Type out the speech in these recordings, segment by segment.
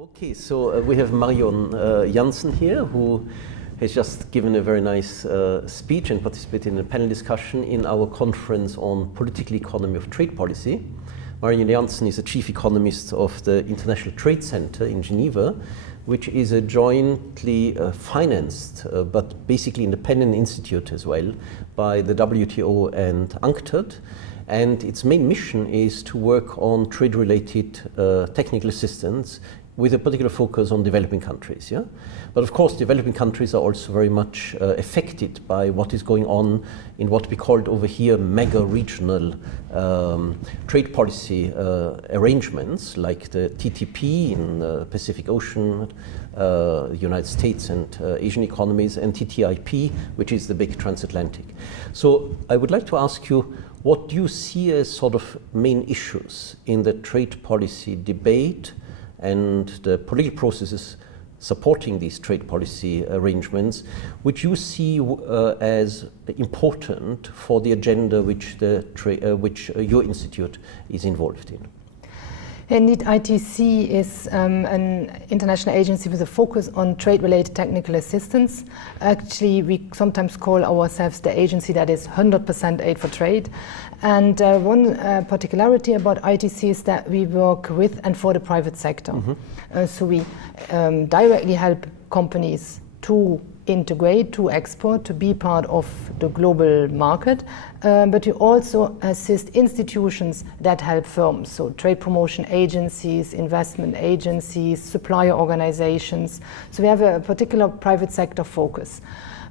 Okay, so we have Marion Jansen here, who has just given a very nice speech and participated in a panel discussion in our conference on political economy of trade policy. Marion Jansen is the chief economist of the International Trade Center in Geneva, which is a jointly financed but basically independent institute as well by the WTO and UNCTAD. And its main mission is to work on trade-related technical assistance with a particular focus on developing countries. Yeah? But of course, developing countries are also very much affected by what is going on in what we called over here mega regional trade policy arrangements, like the TTIP in the Pacific Ocean, the United States and Asian economies, and TTIP, which is the big transatlantic. So I would like to ask you, what do you see as sort of main issues in the trade policy debate and the political processes supporting these trade policy arrangements, which you see as important for the agenda which your institute is involved in? Indeed, ITC is an international agency with a focus on trade-related technical assistance. Actually, we sometimes call ourselves the agency that is 100% aid for trade. And one particularity about ITC is that we work with and for the private sector. Mm-hmm. So we directly help companies to integrate, to export, to be part of the global market, but we also assist institutions that help firms, so trade promotion agencies, investment agencies, supplier organizations. So we have a particular private sector focus.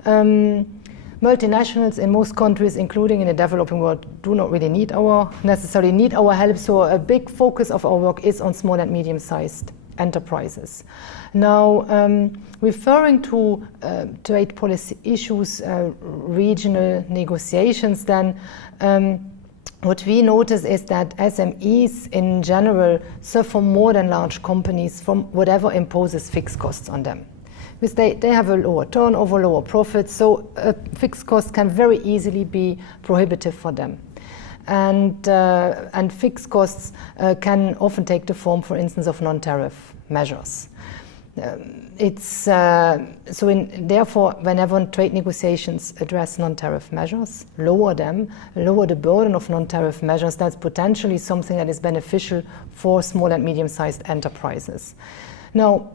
Multinationals in most countries, including in the developing world, do not really necessarily need our help, so a big focus of our work is on small and medium-sized enterprises. Now, referring to trade policy issues, regional negotiations, then what we notice is that SMEs in general suffer more than large companies from whatever imposes fixed costs on them. Because they have a lower turnover, lower profits, so fixed costs can very easily be prohibitive for them. And fixed costs can often take the form, for instance, of non-tariff measures. Therefore, whenever trade negotiations address non-tariff measures, lower the burden of non-tariff measures, that's potentially something that is beneficial for small and medium-sized enterprises. Now,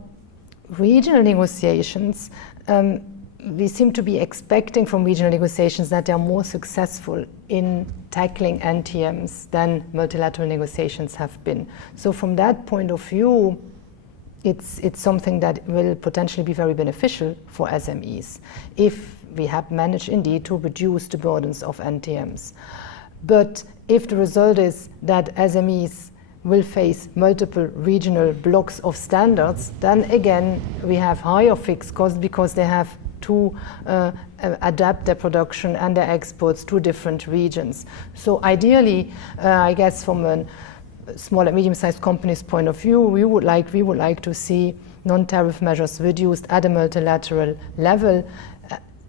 regional negotiations, we seem to be expecting from regional negotiations that they are more successful in tackling NTMs than multilateral negotiations have been. So from that point of view, it's something that will potentially be very beneficial for SMEs if we have managed indeed to reduce the burdens of NTMs. But if the result is that SMEs will face multiple regional blocks of standards, then again we have higher fixed costs because they have to adapt their production and their exports to different regions. So ideally, I guess from a small and medium-sized company's point of view, we would like to see non-tariff measures reduced at a multilateral level.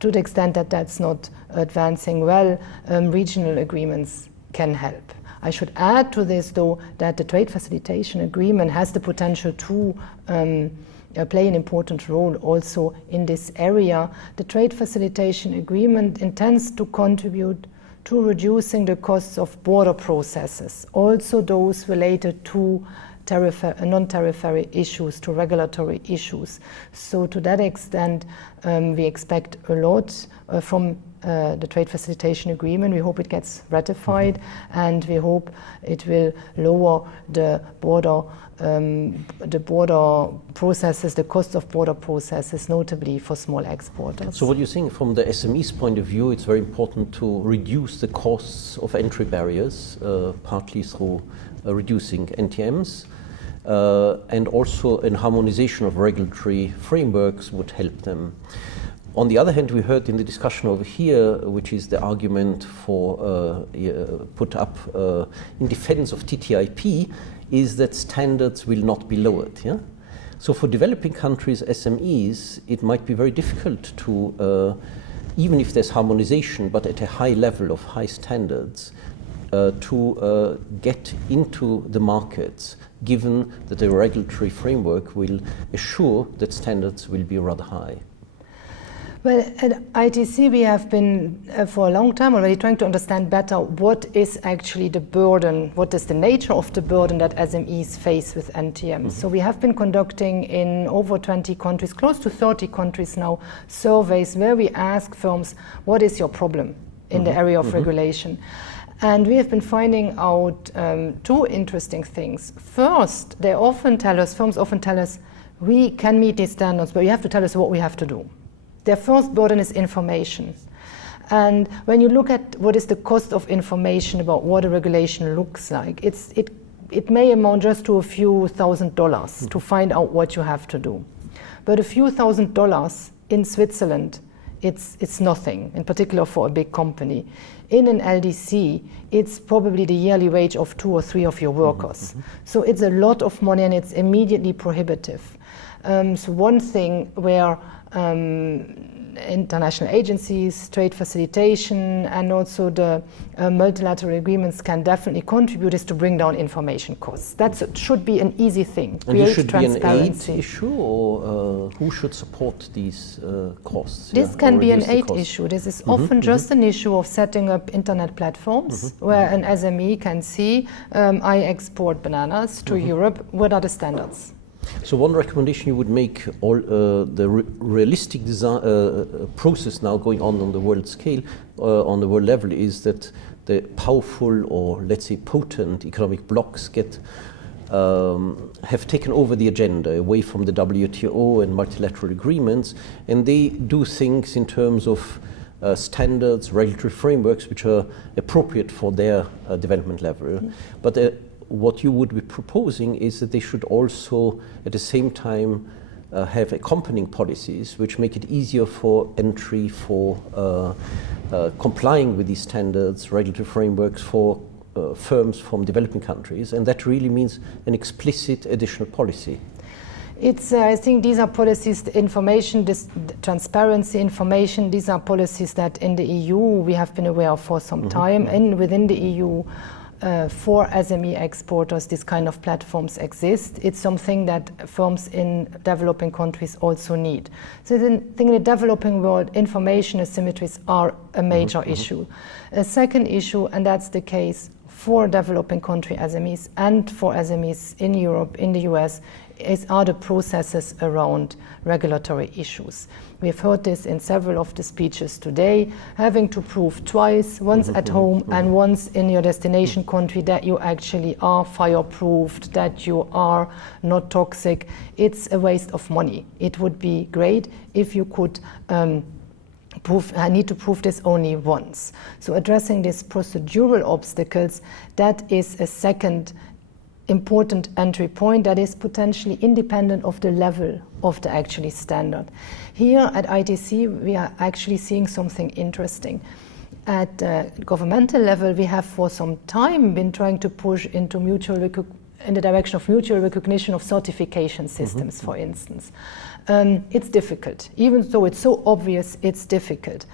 To the extent that that's not advancing well, regional agreements can help. I should add to this, though, that the trade facilitation agreement has the potential to play an important role also in this area. The trade facilitation agreement intends to contribute to reducing the costs of border processes, also those related to non-tariffary issues, to regulatory issues. So to that extent, we expect a lot from the trade facilitation agreement. We hope it gets ratified, and we hope it will lower the border processes, the cost of border processes, notably for small exporters. So what you're saying from the SME's point of view, it's very important to reduce the costs of entry barriers, partly through reducing NTMs, and also a harmonization of regulatory frameworks would help them. On the other hand, we heard in the discussion over here, which is the argument for put up in defense of TTIP, is that standards will not be lowered. Yeah? So for developing countries, SMEs, it might be very difficult to, even if there's harmonization, but at a high level of high standards, to get into the markets, given that the regulatory framework will assure that standards will be rather high? Well, at ITC we have been for a long time already trying to understand better what is actually the burden, what is the nature of the burden that SMEs face with NTM. So we have been conducting in over 20 countries, close to 30 countries now, surveys where we ask firms, what is your problem in the area of regulation? And we have been finding out two interesting things. First, firms often tell us, we can meet these standards, but you have to tell us what we have to do. Their first burden is information. And when you look at what is the cost of information about what a regulation looks like, it may amount just to a few $1,000s to find out what you have to do. But a few $1,000s in Switzerland, it's nothing, in particular for a big company. In an LDC, it's probably the yearly wage of 2 or 3 of your workers. So it's a lot of money and it's immediately prohibitive. So one thing where international agencies, trade facilitation, and also the multilateral agreements can definitely contribute is to bring down information costs. That should be an easy thing. And this should be an aid issue, or who should support these costs? This can be an aid issue. This is often just an issue of setting up internet platforms where an SME can see, I export bananas to Europe, what are the standards? So one recommendation you would make, the realistic design, process now going on the world scale, on the world level, is that the powerful, or let's say potent, economic blocs have taken over the agenda away from the WTO and multilateral agreements, and they do things in terms of standards, regulatory frameworks which are appropriate for their development level. But what you would be proposing is that they should also, at the same time, have accompanying policies which make it easier for entry, for complying with these standards, regulatory frameworks for firms from developing countries, and that really means an explicit additional policy. I think these are policies, information, transparency, information, these are policies that in the EU we have been aware of for some time, and within the EU, for SME exporters, this kind of platforms exist. It's something that firms in developing countries also need. So I think in the developing world, information asymmetries are a major issue. A second issue, and that's the case for developing country SMEs and for SMEs in Europe, in the US, are the processes around regulatory issues. We've heard this in several of the speeches today, having to prove twice, once at home and once in your destination country, that you actually are fireproofed, that you are not toxic. It's a waste of money. It would be great if you could I need to prove this only once. So addressing these procedural obstacles, that is a second important entry point that is potentially independent of the level of the actually standard. Here at ITC, we are actually seeing something interesting. At governmental level, we have for some time been trying to push into in the direction of mutual recognition of certification systems, for instance. It's difficult. Even though it's so obvious, it's difficult.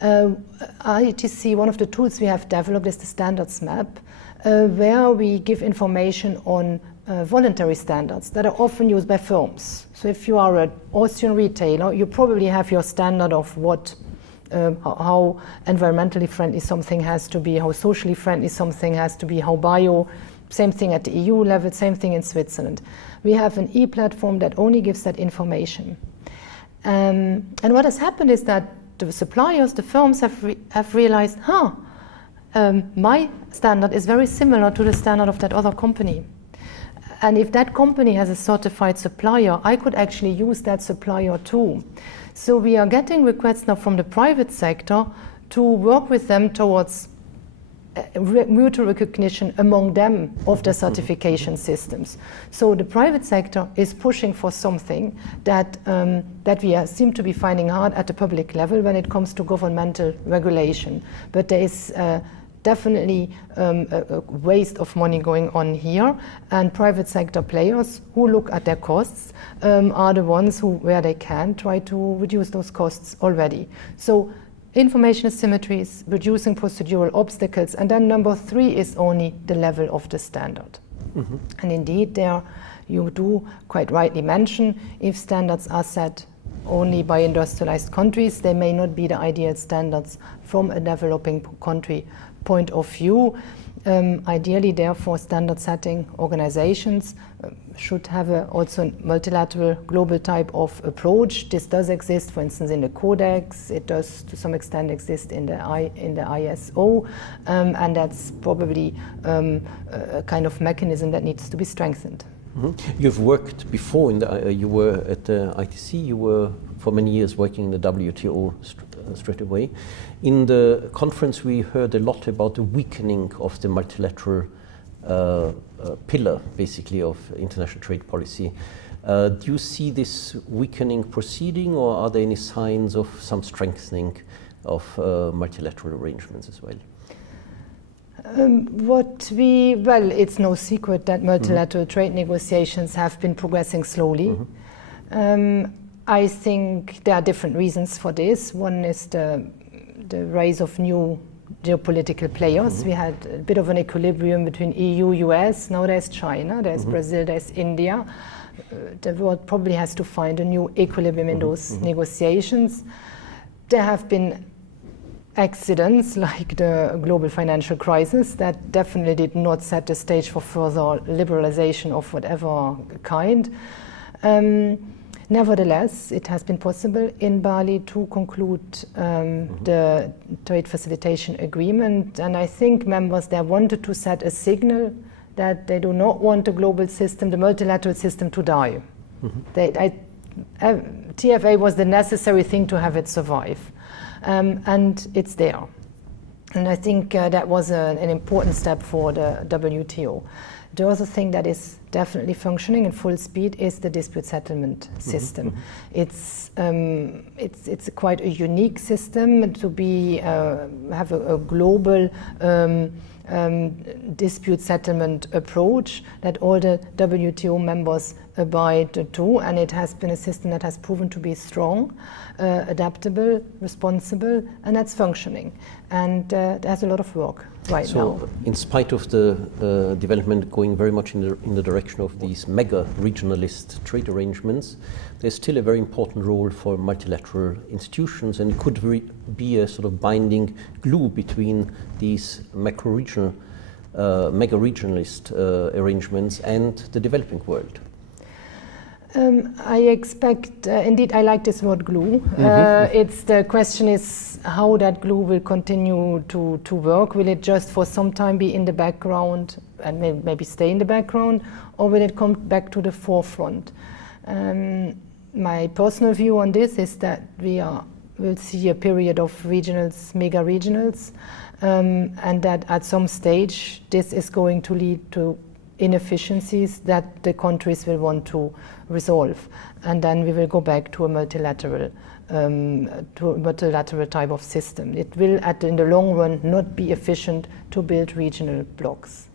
ITC, one of the tools we have developed is the standards map, where we give information on voluntary standards that are often used by firms. So if you are an Austrian retailer, you probably have your standard of what, how environmentally friendly something has to be, how socially friendly something has to be, how bio. Same thing at the EU level, same thing in Switzerland. We have an e-platform that only gives that information. And what has happened is that the suppliers, the firms have realized, my standard is very similar to the standard of that other company. And if that company has a certified supplier, I could actually use that supplier too. So we are getting requests now from the private sector to work with them towards mutual recognition among them of the certification systems. So the private sector is pushing for something that we seem to be finding hard at the public level when it comes to governmental regulation. But there is definitely a waste of money going on here, and private sector players who look at their costs are the ones who, where they can, try to reduce those costs already. So information asymmetries, reducing procedural obstacles, and then number 3 is only the level of the standard. And indeed, there you do quite rightly mention, if standards are set only by industrialized countries, they may not be the ideal standards from a developing country point of view. Ideally, therefore, standard setting organizations should have also a multilateral global type of approach. This does exist, for instance, in the Codex. It does, to some extent, exist in the ISO, and that's probably a kind of mechanism that needs to be strengthened. You've worked before you were at the ITC. You were for many years working in the WTO straight away. In the conference, we heard a lot about the weakening of the multilateral pillar, basically, of international trade policy. Do you see this weakening proceeding, or are there any signs of some strengthening of multilateral arrangements as well? Well, it's no secret that multilateral trade negotiations have been progressing slowly. I think there are different reasons for this. One is the rise of new geopolitical players. We had a bit of an equilibrium between EU, US, now there's China, there's Brazil, there's India. The world probably has to find a new equilibrium in those negotiations. There have been accidents like the global financial crisis that definitely did not set the stage for further liberalization of whatever kind. Nevertheless, it has been possible in Bali to conclude the trade facilitation agreement, and I think members there wanted to set a signal that they do not want the global system, the multilateral system, to die. TFA was the necessary thing to have it survive. And it's there. And I think that was an important step for the WTO. The other thing that is definitely functioning in full speed is the dispute settlement system. It's quite a unique system to have a global dispute settlement approach that all the WTO members abide to, and it has been a system that has proven to be strong, adaptable, responsible, and that's functioning. And there's a lot of work right now. So, in spite of the development going very much in the direction of these mega regionalist trade arrangements, there's still a very important role for multilateral institutions, and it could be a sort of binding glue between these mega regionalist arrangements and the developing world. I expect, indeed, I like this word glue. The question is how that glue will continue to work. Will it just for some time be in the background and maybe stay in the background, or will it come back to the forefront? My personal view on this is that we'll see a period of regionals, mega regionals, and that at some stage this is going to lead to inefficiencies that the countries will want to resolve, and then we will go back to a multilateral type of system. It will, in the long run, not be efficient to build regional blocks.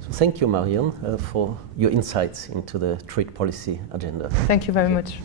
So thank you, Marion, for your insights into the trade policy agenda. Thank you very much.